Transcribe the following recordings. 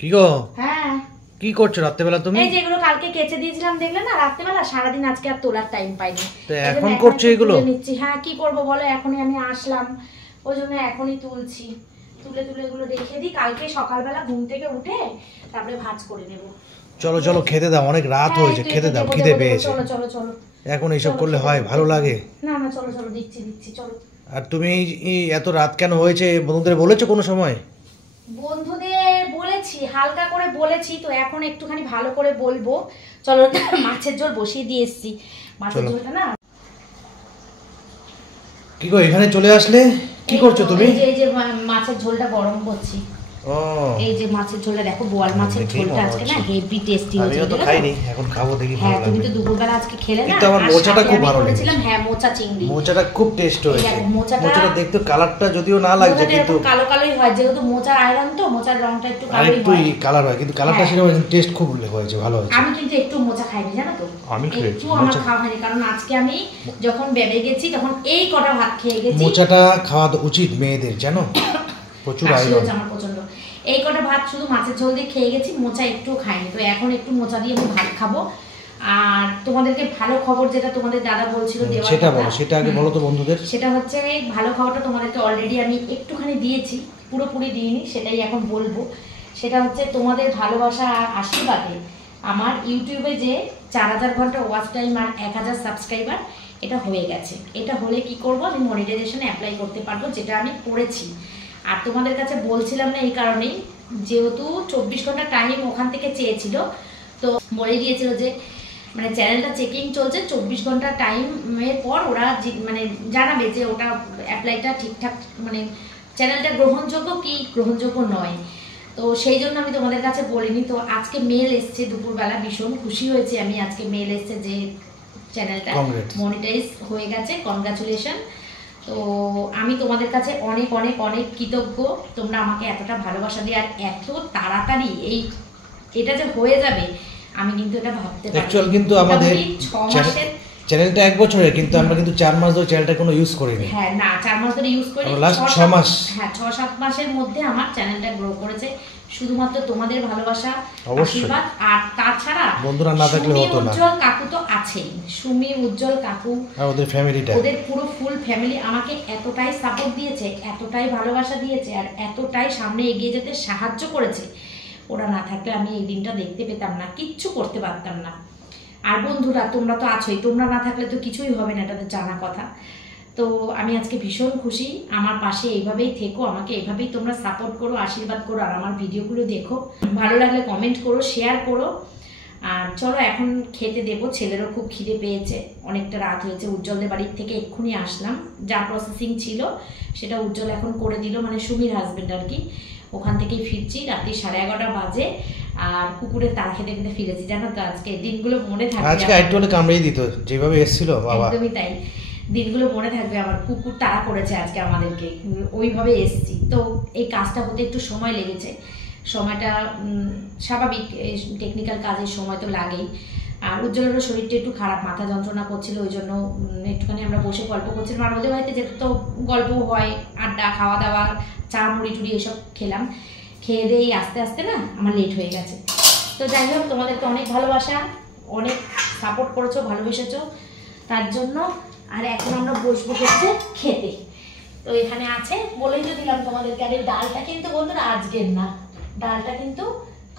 কি গো? হ্যাঁ কি করছো রাত্রেবেলা তুমি? এই যেগুলো কালকে কেচে দিয়েছিলাম দেখলে না, রাত্রেবেলা সারাদিন আজকে আর তোলার টাইম পাইনি। তো এখন করছো এগুলো? নিচ্ছি। হ্যাঁ কি করব বলো, এখনই আমি আসলাম, ওই জন্য এখনই তুলছি। তুলে তুলে এগুলো রেখে দিই, কালকে সকালবেলা ঘুম থেকে উঠে তারপরে ভাজ করে নেব। চলো চলো খেতে দাও, অনেক রাত হয়েছে, খেতে দাও, খিদে পেয়েছে। চলো চলো চলো। এখন এইসব করলে হয়? ভালো লাগে না না, চলো চলো, দিচ্ছি দিচ্ছি, চলো। আর তুমি এত রাত কেন হয়েছে বন্ধুদের বলেছো কোনো সময়? বন্ধুদের বলেছি, হালকা করে বলেছি, তো এখন একটুখানি ভালো করে বলবো। চলো মাছের ঝোল বসিয়ে দিয়ে এসছি। মাছের ঝোলটা না, কি গো এখানে চলে আসলে? কি করছো তুমি? এই যে মাছের ঝোলটা গরম করছি। এই যে মাছের ঝোলটা দেখো, বোয়াল মাছের ঝোলটা আজকে না হেভি টেস্টি হয়েছে। আমিও তো খাইনি, এখন খাবো দেখি। হ্যাঁ তুমি তো দুপুরবেলা আজকে খেলে না। কিন্তু আমার মোচাটা খুব ভালো লেগেছিল। হ্যাঁ মোচা চিংড়ি, মোচাটা খুব টেস্ট হয়েছে। মোচাটা দেখতে কালারটা যদিও না লাগছে, কিন্তু কালো কালোই হয়, যেহেতু মোচার আয়রন তো মোচার রংটা একটু কালোই হয়। একটু কালার হয়, কিন্তু কালারটা সেরকম টেস্ট খুব হয়েছে, ভালো হয়েছে। আমি কিন্তু একটু মোচা খাইনি জানো তো, আমি একটু আমার খাওয়া হয়নি, কারণ আজকে আমি যখন বেবে গেছি তখন এই কটা ভাত খেয়ে গেছি। মোচাটা খাওয়া উচিত মেয়েদের, জানো, প্রচুর আয়রন। আমার প্রচন্ড এই কটা ভাত শুধু মাছের ঝোল দিয়ে খেয়ে গেছি, মোচা একটু খাইনি। তো এখন একটু মোচা দিয়ে আমি ভাত খাবো। আর তোমাদেরকে ভালো খবর যেটা তোমাদের দাদা বলছিল দেওয়ার, সেটা বলো, সেটা আগে বলো তো বন্ধুদের। সেটা হচ্ছে ভালো খবরটা তোমাদেরকে অলরেডি আমি একটুখানি দিয়েছি, পুরোপুরি দিইনি, সেটাই এখন বলবো। সেটা হচ্ছে তোমাদের ভালোবাসা আর আশীর্বাদে আমার ইউটিউবে যে 4000 ঘন্টা ওয়াচ টাইম আর 1000 সাবস্ক্রাইবার এটা হয়ে গেছে। এটা হলে কি করব, আমি মনিটাইজেশনে অ্যাপ্লাই করতে পারবো, যেটা আমি করেছি। আর তোমাদের কাছে বলছিলাম না এই কারণেই, যেহেতু 24 ঘন্টা টাইম ওখান থেকে চেয়েছিল, তো বলে দিয়েছিল যে মানে চ্যানেলটা চেকিং চলছে, 24 ঘন্টা টাইমের পর ওরা মানে জানাবে যে ওটা অ্যাপ্লাইটা ঠিকঠাক, মানে চ্যানেলটা গ্রহণযোগ্য কি গ্রহণযোগ্য নয়। তো সেই জন্য আমি তোমাদের কাছে বলিনি। তো আজকে মেল এসছে দুপুরবেলা, ভীষণ খুশি হয়েছি আমি। আজকে মেল এসছে যে চ্যানেলটা মনিটাইজ হয়ে গেছে, কনগ্রাচুলেশন। তো আমি তোমাদের কাছে অনেক অনেক অনেক কৃতজ্ঞ, তোমরা আমাকে এতটা ভালোবাসা দিয়ে আর এত তাড়াতাড়ি এটা যে হয়ে যাবে আমি কিন্তু এটা ভাবতে পারি। অ্যাকচুয়াল কিন্তু আমাদের চ্যানেলটা 1 বছরের, কিন্তু আমরা কিন্তু 4 মাস ধরে চ্যানেলটা কোনো ইউজ করিনি। হ্যাঁ না, 4 মাস ধরে ইউজ করি, লাস্ট 6 মাস। হ্যাঁ 6-7 মাসের মধ্যে আমার চ্যানেলটা গ্রো করেছে, শুধুমাত্র তোমাদের ভালোবাসা, আশীর্বাদ। আর তাছাড়া বন্ধুরা না থাকলে হতো না। উজ্জ্বল কাকু তো আছেই, সুমি, উজ্জ্বল কাকু আর ওদের ফ্যামিলিটা, ওদের পুরো ফুল ফ্যামিলি আমাকে এতটাই সাপোর্ট দিয়েছে, এতটাই ভালোবাসা দিয়েছে, আর এতটাই সামনে এগিয়ে যেতে সাহায্য করেছে। ওরা না থাকলে আমি এই দিনটা দেখতে পেতাম না, কিচ্ছু করতে পারতাম না। আর বন্ধুরা তোমরা তো আছোই, তোমরা না থাকলে তো কিছুই হবে না, এটা তো জানা কথা। তো আমি আজকে ভীষণ খুশি, আমার পাশে এইভাবেই থেকো, আমাকে এইভাবেই তোমরা সাপোর্ট করো, আশীর্বাদ করো, আর আমার ভিডিওগুলো দেখো, ভালো লাগলে কমেন্ট করো, শেয়ার করো। আর চলো এখন খেতে দেবো, ছেলেরও খুব খিদে পেয়েছে, অনেকটা রাত হয়েছে। উজ্জ্বলদের বাড়ির থেকে এক্ষুনি আসলাম, যা প্রসেসিং ছিল সেটা উজ্জ্বল এখন করে দিল, মানে সুমির হাজবেন্ড আর কি। ওখান থেকেই ফিরছি, রাত্রি 11:30 বাজে। আর কুকুরের তাড়া খেতে খেতে ফিরেছি, জানো তো আজকে দিনগুলো মনে থাকবে। আজকে একটু হলে কামড়েই দিত যেভাবে এসেছিল বাবা, একদমই তাই, দিনগুলো মনে থাকবে আমার। কুকুর তাড়া করেছে আজকে আমাদেরকে, ওইভাবে এসেছি। তো এই কাজটা হতে একটু সময় লেগেছে, সময়টা স্বাভাবিক, টেকনিক্যাল কাজের সময় তো লাগেই। আর উজ্জ্বলেরও শরীরটা একটু খারাপ, মাথা যন্ত্রণা করছিল, ওই জন্য একটুখানি আমরা বসে গল্প করছিলাম। আর ওদের বাড়িতে যেহেতু তো গল্প হয়, আড্ডা, খাওয়া দাওয়া, চা মুড়ি টুড়ি এসব খেলাম, খেয়ে দিয়ে আস্তে আস্তে না আমার লেট হয়ে গেছে। তো যাই হোক, তোমাদেরকে অনেক ভালোবাসা, অনেক সাপোর্ট করেছো, ভালোবেসেছো, তার জন্য। আর এখন আমরা বসবো হচ্ছে খেতে। তো এখানে আছে বলেই তো দিলাম তোমাদেরকে। আর এই ডালটা কিন্তু বন্ধুরা আজকের না, ডালটা কিন্তু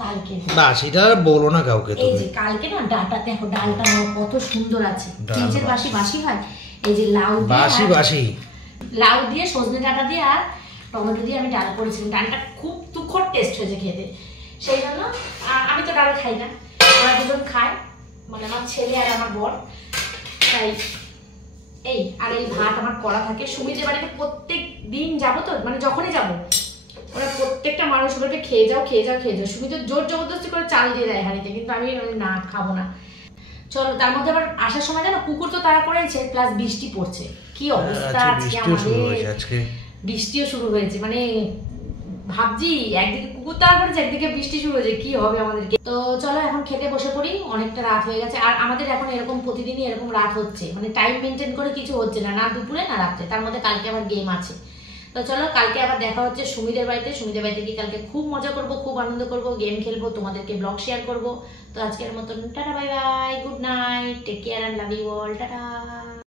কালকে না, সেটা বলো না কাউকে। এই যে কালকে না ডালটা দেখো, ডালটা কত সুন্দর আছে, ফ্রিজের বাসি বাসি হয়। এই যে লাউ লাউ দিয়ে, সজনে ডাঁটা দিয়ে আর টমেটো দিয়ে আমি ডাল করেছিলাম, ডালটা খুব তুখর টেস্ট হয়েছে খেতে। সেই জন্য আমি তো ডাল খাই না, ওরা দুজন খায়, মানে আমার ছেলে আর আমার বর, তাই এই। আর এই ভাত আমার করা থাকে, সুমিদের বাড়িতে প্রত্যেক দিন যাবো তো, মানে যখনই যাবো ওরা প্রত্যেকটা মানুষ ওদেরকে খেয়ে যাও খেয়ে যাও খেয়ে যাও। সুমি তো জোর জবরদস্তি করে চাল দিয়ে দেয় হাঁড়িতে, কিন্তু আমি না, খাবো না। চলো, তার মধ্যে আবার আসার সময় জানো কুকুর তো তারা করেছে, প্লাস বৃষ্টি পড়ছে, কি অবস্থা আজকে আমাদের, বৃষ্টিও শুরু হয়েছে। মানে ভাবছি একদিকে কুকুর তাড়া করেছে, একদিকে বৃষ্টি শুরু হয়েছে, কি হবে আমাদেরকে। তো চলো এখন খেতে বসে পড়ি, অনেকটা রাত হয়ে গেছে। আর আমাদের এখন এরকম প্রতিদিনই এরকম রাত হচ্ছে, মানে টাইম মেনটেন করে কিছু হচ্ছে না, না দুপুরে না রাত্রে। তার মধ্যে কালকে আবার গেম আছে, তো চলো কালকে আবার দেখা হচ্ছে সুমিদের বাড়িতে। সুমিদের বাড়িতে গিয়ে কালকে খুব মজা করব, খুব আনন্দ করব, গেম খেলবো, তোমাদেরকে ব্লগ শেয়ার করব। তো আজকের মতন tata bye bye, good night, take care and love you all, tata.